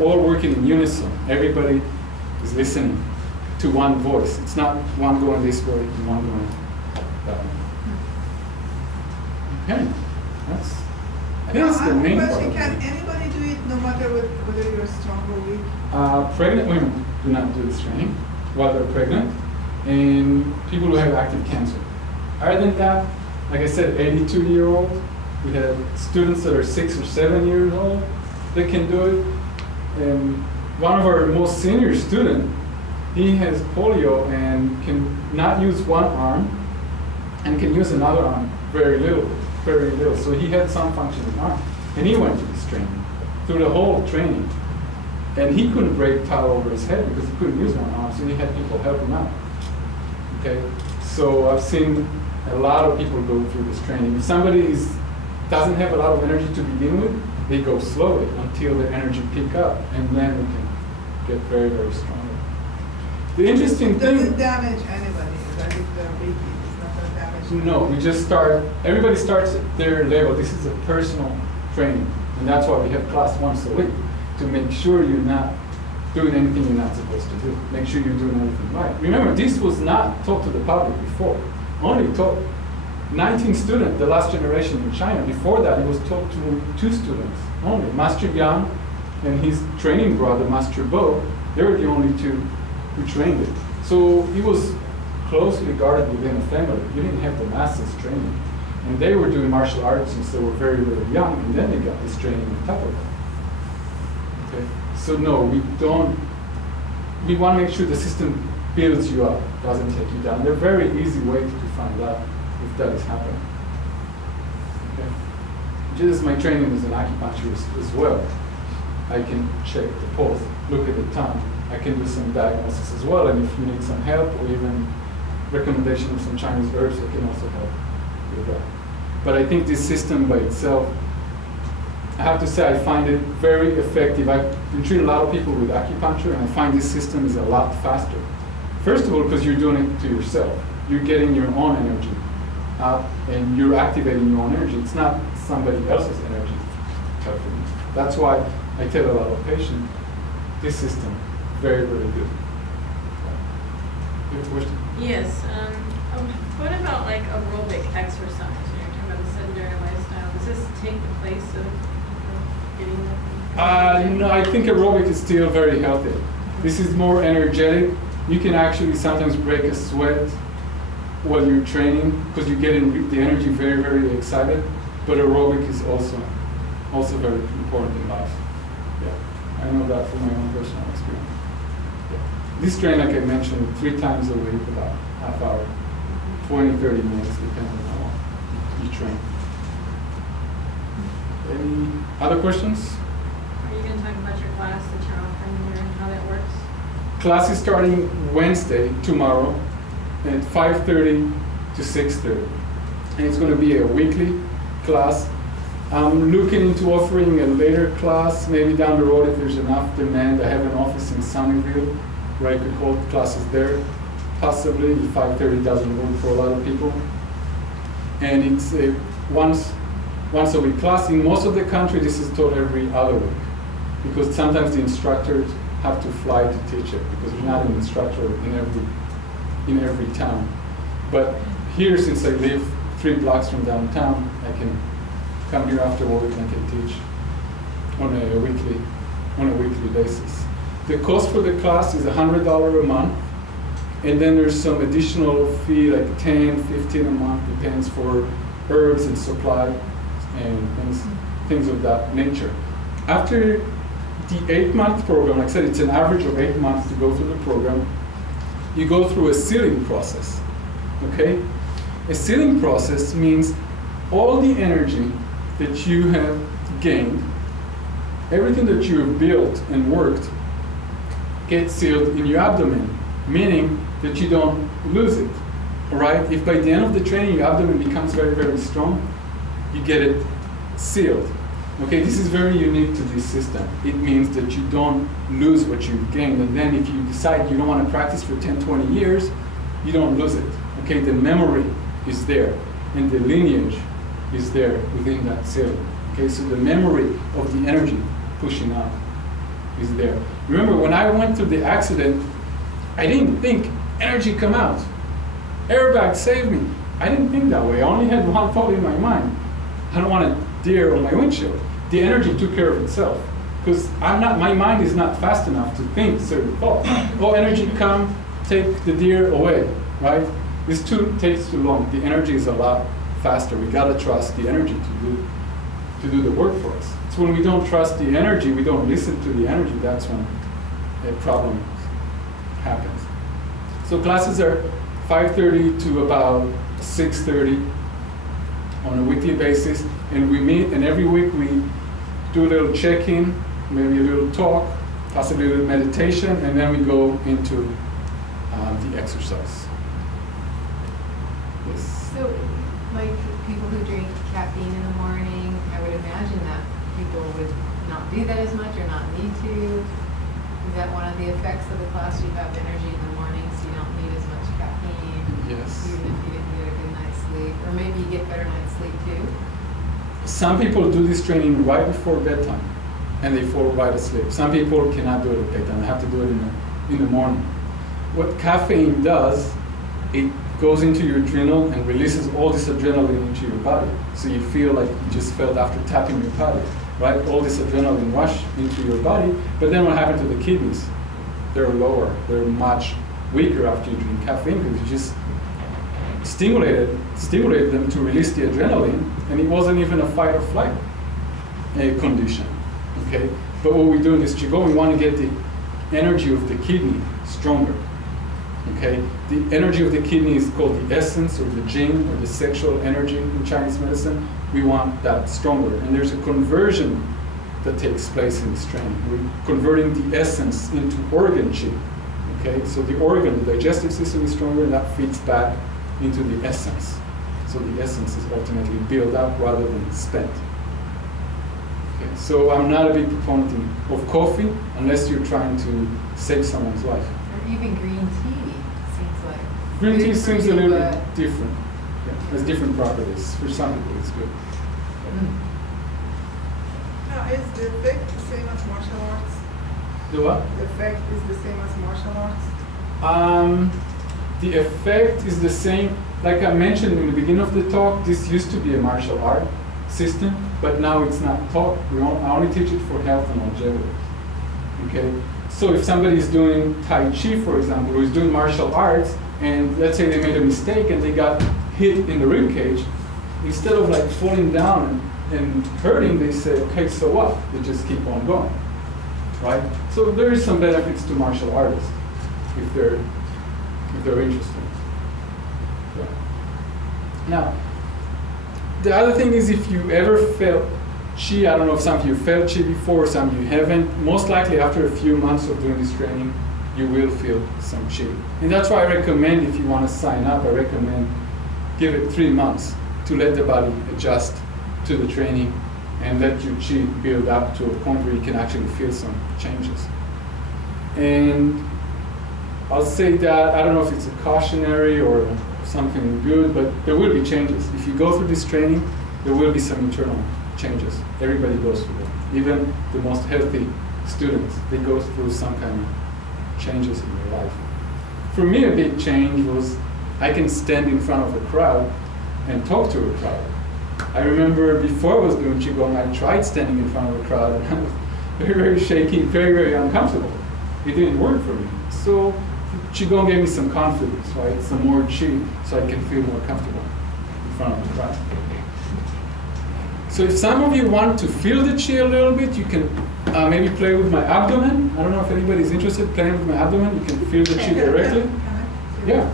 all working in unison. Everybody is listening to one voice. It's not one going this way and one going that way. Okay, I think that's the main part. Can anybody do it no matter whether you're strong or weak? Pregnant women do not do this training while they're pregnant, and people who have active cancer. Other than that, like I said, 82-year-old, we have students that are 6 or 7 years old that can do it. And one of our most senior students, he has polio and can not use one arm and can use another arm very little. So he had some functioning arm. And he went to this training, through the whole training. And he couldn't break tile over his head because he couldn't use one arm, so he had people help him out. Okay? So I've seen a lot of people go through this training. If somebody doesn't have a lot of energy to begin with, they go slowly until the energy pick up, and then we can get very, very strong. The interesting thing... Does it damage anybody? Like if they're weak, it's not going to damage anybody? No, we just start, everybody starts at their level. This is a personal training, and that's why we have class once a week, to make sure you're not doing anything you're not supposed to do. Make sure you're doing everything right. Remember, this was not taught to the public before. Only taught 19 students, the last generation in China. Before that, it was taught to 2 students only. Master Yang and his training brother, Master Bo, they were the only 2 who trained it. So it was closely guarded within a family. You didn't have the masses training. And they were doing martial arts since they were very, very young, and then they got this training on top of it. Okay? So no, we want to make sure the system builds you up, doesn't take you down. They're very easy way to find out if that is happening. Okay? Just my training as an acupuncturist as well. I can check the pulse, look at the tongue. I can do some diagnosis as well, and if you need some help or even recommendation of some Chinese herbs, I can also help with that. But I think this system by itself, I have to say I find it very effective. I've been treating a lot of people with acupuncture, and I find this system is a lot faster. First of all, because you're doing it to yourself. You're getting your own energy out, and you're activating your own energy. It's not somebody else's energy helping you. That's why I tell a lot of patients, this system, very, very good. You have a question? Yes. What about like aerobic exercise? You're talking about the sedentary lifestyle. Does this take the place of getting that? No, I think aerobic is still very healthy. This is more energetic. You can actually sometimes break a sweat while you're training because you're getting the energy very, very excited. But aerobic is also very important in life. Yeah, I know that from my own personal experience. Yeah. This train, like I mentioned, 3 times a week, about half hour, 20, 30 minutes, depending on how long you train. Any other questions? Are you going to talk about your class that you're offering here and how that works? Class is starting Wednesday, tomorrow, at 5:30 to 6:30. And it's going to be a weekly class. I'm looking into offering a later class, maybe down the road if there's enough demand. I have an office in Sunnyvale where I could hold classes there, possibly if 5:30 doesn't work for a lot of people. And it's a once a week class. In most of the country, this is taught every other week because sometimes the instructors have to fly to teach it because there's not an instructor in every town. But here, since I live 3 blocks from downtown, I can come here after work and I can teach on a weekly basis. The cost for the class is $100 a month, and then there's some additional fee like 10, 15 a month, depends for herbs and supply and things of that nature. After the 8-month program, like I said, it's an average of 8 months to go through the program. You go through a sealing process, okay? A sealing process means all the energy that you have gained, everything that you have built and worked, gets sealed in your abdomen, meaning that you don't lose it, all right? If by the end of the training your abdomen becomes very, very strong, you get it sealed. Okay, this is very unique to this system. It means that you don't lose what you've gained, and then if you decide you don't want to practice for 10, 20 years, you don't lose it. Okay, the memory is there, and the lineage is there within that cell. Okay, so the memory of the energy pushing out is there. Remember, when I went through the accident, I didn't think energy come out. Airbag saved me. I didn't think that way. I only had one thought in my mind. I don't want a deer on my windshield. The energy took care of itself. Because my mind is not fast enough to think certain thoughts. Oh, energy come, take the deer away, right? This takes too long. The energy is a lot faster. We gotta trust the energy to do the work for us. It's when we don't trust the energy, we don't listen to the energy, that's when a problem happens. So classes are 5:30 to about 6:30 on a weekly basis, and we meet, and every week we do a little check-in, maybe a little talk, possibly a little meditation, and then we go into the exercise. Yes? So, like people who drink caffeine in the morning, I would imagine that people would not do that as much or not need to. Is that one of the effects of the class? You have energy in the morning, so you don't need as much caffeine. Yes. Even if you didn't get a good night's sleep. Or maybe you get better night's sleep too. Some people do this training right before bedtime, and they fall right asleep. Some people cannot do it at bedtime. They have to do it in the morning. What caffeine does, it goes into your adrenal and releases all this adrenaline into your body. So you feel like you just felt after tapping your body, right? All this adrenaline rush into your body. But then what happened to the kidneys? They're lower. They're much weaker after you drink caffeine because you just stimulated them to release the adrenaline, and it wasn't even a fight or flight condition. Okay? But what we do in this Qigong, we want to get the energy of the kidney stronger. Okay? The energy of the kidney is called the essence, or the jing, or the sexual energy in Chinese medicine. We want that stronger. And there's a conversion that takes place in this training. We're converting the essence into organ qi. Okay? So the organ, the digestive system is stronger, and that feeds back into the essence. So the essence is ultimately built up rather than spent. Okay? So I'm not a big proponent of coffee unless you're trying to save someone's life. Or even green tea, seems like. Green tea good for seems a you, little but- bit different. Yeah, has different properties. For some people, it's good. Now, is the effect the same as martial arts? The what? The effect is the same as martial arts? The effect is the same. Like I mentioned in the beginning of the talk, this used to be a martial art system, but now it's not taught. I only teach it for health and longevity. Okay? So if somebody is doing Tai Chi, for example, or is doing martial arts, and let's say they made a mistake and they got hit in the rib cage, instead of like falling down and hurting, they say, okay, so what? They just keep on going, right? So there is some benefits to martial artists if they're interested. Yeah. Now, the other thing is, if you ever felt qi, I don't know if some of you felt qi before, some of you haven't, most likely after a few months of doing this training, you will feel some qi. And that's why I recommend, if you want to sign up, I recommend give it 3 months to let the body adjust to the training and let your qi build up to a point where you can actually feel some changes. And I'll say that, I don't know if it's a cautionary or something good, but there will be changes. If you go through this training, there will be some internal changes. Everybody goes through them. Even the most healthy students, they go through some kind of changes in their life. For me, a big change was I can stand in front of a crowd and talk to a crowd. I remember before I was doing Qigong, I tried standing in front of a crowd, and I was very, very shaky, very, very uncomfortable. It didn't work for me. So Qigong gave me some confidence, right? Some more qi, so I can feel more comfortable in front of the crowd. So if some of you want to feel the qi a little bit, you can maybe play with my abdomen. I don't know if anybody's interested in playing with my abdomen. You can feel the qi directly. Yeah.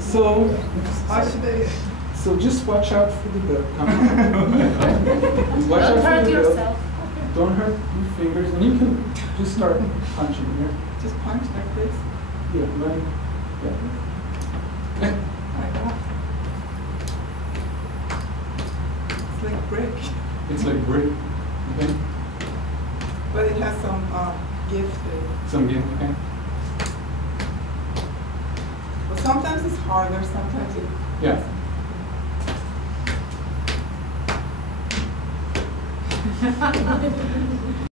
So just watch out for the bell. Watch out for the bell. Don't hurt your fingers, and you can just start punching here. Just punch like this? Yeah, right. Yeah. Oh my God. It's like brick. It's like brick. Okay. But it has some gift to it. Some game, okay. But sometimes it's harder, sometimes it... Yeah.